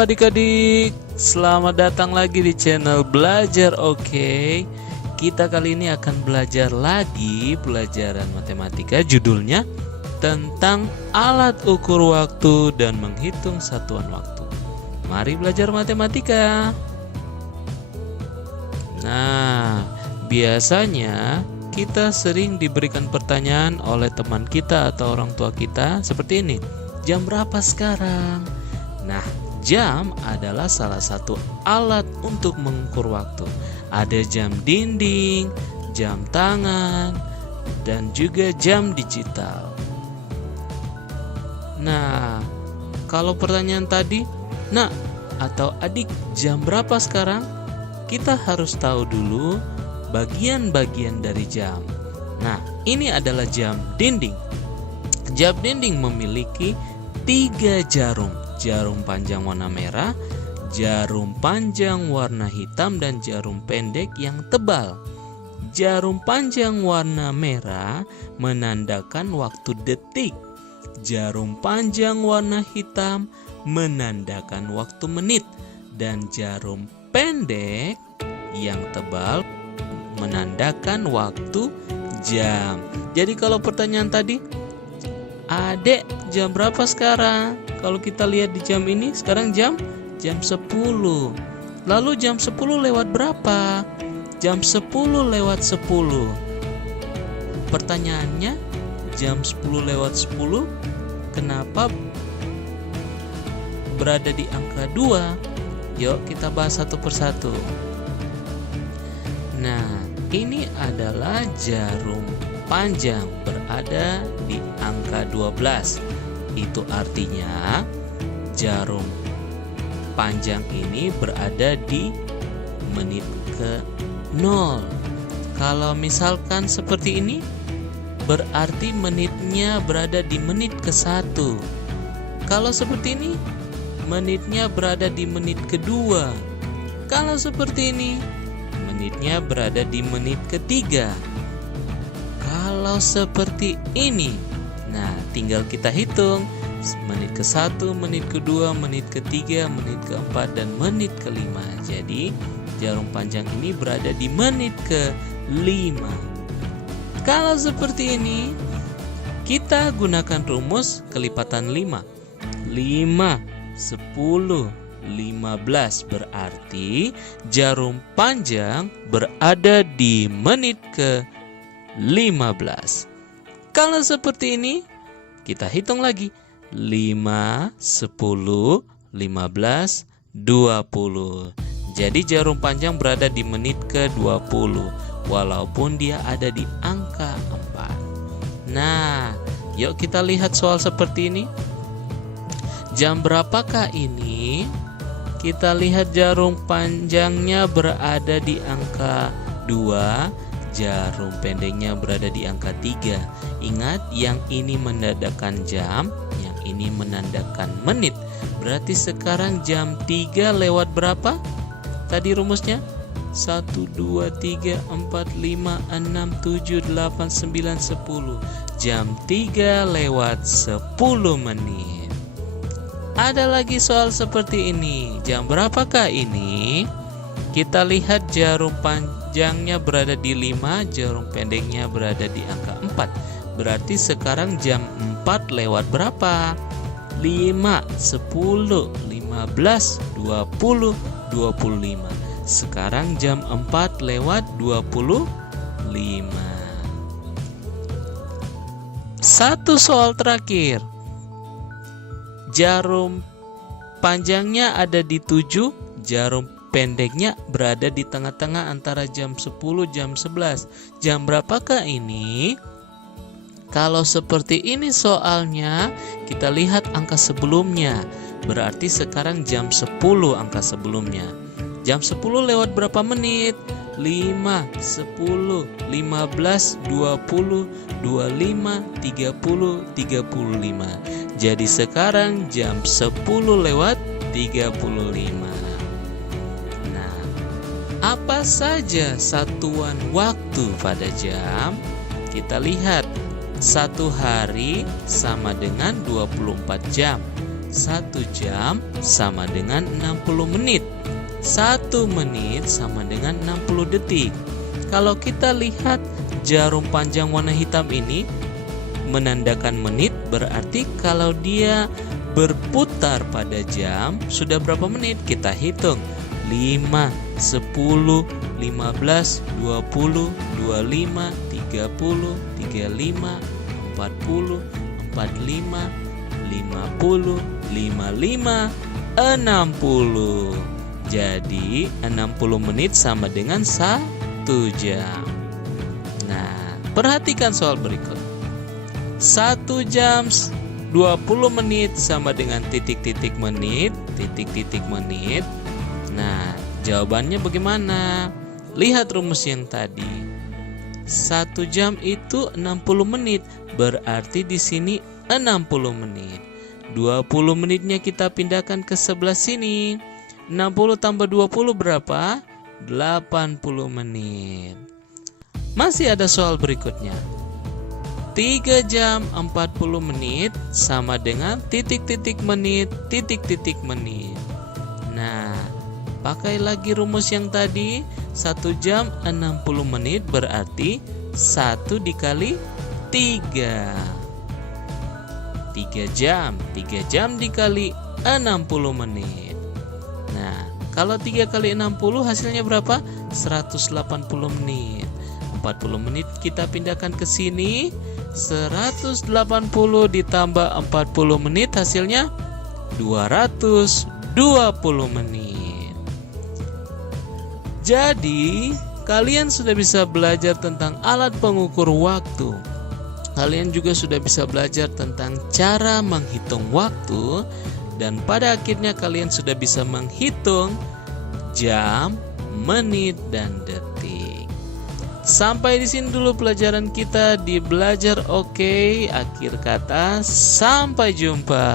Halo adik-adik, selamat datang lagi di channel Belajar Oke. Kita kali ini akan belajar lagi pelajaran matematika, judulnya tentang alat ukur waktu dan menghitung satuan waktu. Mari belajar matematika. Nah, biasanya kita sering diberikan pertanyaan oleh teman kita atau orang tua kita seperti ini. Jam berapa sekarang? Nah, jam adalah salah satu alat untuk mengukur waktu. Ada jam dinding, jam tangan, dan juga jam digital. Nah, kalau pertanyaan tadi, nak atau adik, jam berapa sekarang? Kita harus tahu dulu bagian-bagian dari jam. Nah, ini adalah jam dinding. Jam dinding memiliki 3 jarum. Jarum panjang warna merah, jarum panjang warna hitam, dan jarum pendek yang tebal. Jarum panjang warna merah menandakan waktu detik. Jarum panjang warna hitam menandakan waktu menit. Dan jarum pendek yang tebal menandakan waktu jam. Jadi kalau pertanyaan tadi, Adek, jam berapa sekarang? Kalau kita lihat di jam ini, sekarang jam 10. Lalu jam 10 lewat berapa? Jam 10 lewat 10. Pertanyaannya, jam 10 lewat 10, kenapa berada di angka 2? Yuk kita bahas satu persatu. Nah, ini adalah jarum panjang berada di angka 12. Itu artinya jarum panjang ini berada di menit ke 0. Kalau misalkan seperti ini, berarti menitnya berada di menit ke 1. Kalau seperti ini, menitnya berada di menit kedua. Kalau seperti ini, menitnya berada di menit ketiga. Kalau seperti ini, nah tinggal kita hitung menit ke-1, menit ke-2, menit ke-3, menit ke-4, dan menit ke-5. Jadi jarum panjang ini berada di menit ke-5. Kalau seperti ini, kita gunakan rumus kelipatan 5. 5, 10, 15 berarti jarum panjang berada di menit ke-15. Kalau seperti ini, kita hitung lagi. 5, 10, 15, 20. Jadi jarum panjang berada di menit ke-20 walaupun dia ada di angka 4. Nah, yuk kita lihat soal seperti ini. Jam berapakah ini? Kita lihat jarum panjangnya berada di angka 2, jarum pendeknya berada di angka 3. Ingat, yang ini menandakan jam, yang ini menandakan menit. Berarti sekarang jam 3 lewat berapa? Tadi rumusnya 1, 2, 3, 4, 5, 6, 7, 8, 9, 10. Jam 3 lewat 10 menit. Ada lagi soal seperti ini. Jam berapakah ini? Kita lihat jarum panjangnya berada di 5, jarum pendeknya berada di angka 4. Berarti sekarang jam 4 lewat berapa? 5, 10, 15, 20, 25. Sekarang jam 4 lewat 25. Satu soal terakhir. Jarum panjangnya ada di 7, jarum pendeknya berada di tengah-tengah antara jam 10 jam 11. Jam berapakah ini? Kalau seperti ini soalnya, kita lihat angka sebelumnya. Berarti sekarang jam 10 angka sebelumnya. Jam 10 lewat berapa menit? 5, 10, 15, 20, 25, 30, 35. Jadi sekarang jam 10 lewat 35. Nah, apa saja satuan waktu pada jam? Kita lihat, 1 hari sama dengan 24 jam. 1 jam sama dengan 60 menit. 1 menit sama dengan 60 detik. Kalau kita lihat jarum panjang warna hitam ini menandakan menit, berarti kalau dia berputar pada jam sudah berapa menit? Kita hitung. 5, 10, 15, 20, 25, 30, 35, 40, 45, 50, 55, 60. Jadi 60 menit sama dengan 1 jam. Nah, perhatikan soal berikut. 1 jam 20 menit sama dengan titik-titik menit, titik-titik menit. Nah, jawabannya bagaimana? Lihat rumus yang tadi. 1 jam itu 60 menit, berarti di sini 60 menit. 20 menitnya kita pindahkan ke sebelah sini. 60 tambah 20 berapa? 80 menit. Masih ada soal berikutnya. 3 jam 40 menit sama dengan titik-titik menit, titik-titik menit. Nah, pakai lagi rumus yang tadi. 1 jam 60 menit berarti 1 dikali 3. 3 jam dikali 60 menit. Nah, kalau 3 kali 60 hasilnya berapa? 180 menit. 40 menit kita pindahkan ke sini. 180 ditambah 40 menit hasilnya 220 menit. Jadi, kalian sudah bisa belajar tentang alat pengukur waktu. Kalian juga sudah bisa belajar tentang cara menghitung waktu, dan pada akhirnya kalian sudah bisa menghitung jam, menit, dan detik. Sampai di sini dulu pelajaran kita di Belajar Oke. Akhir kata, sampai jumpa.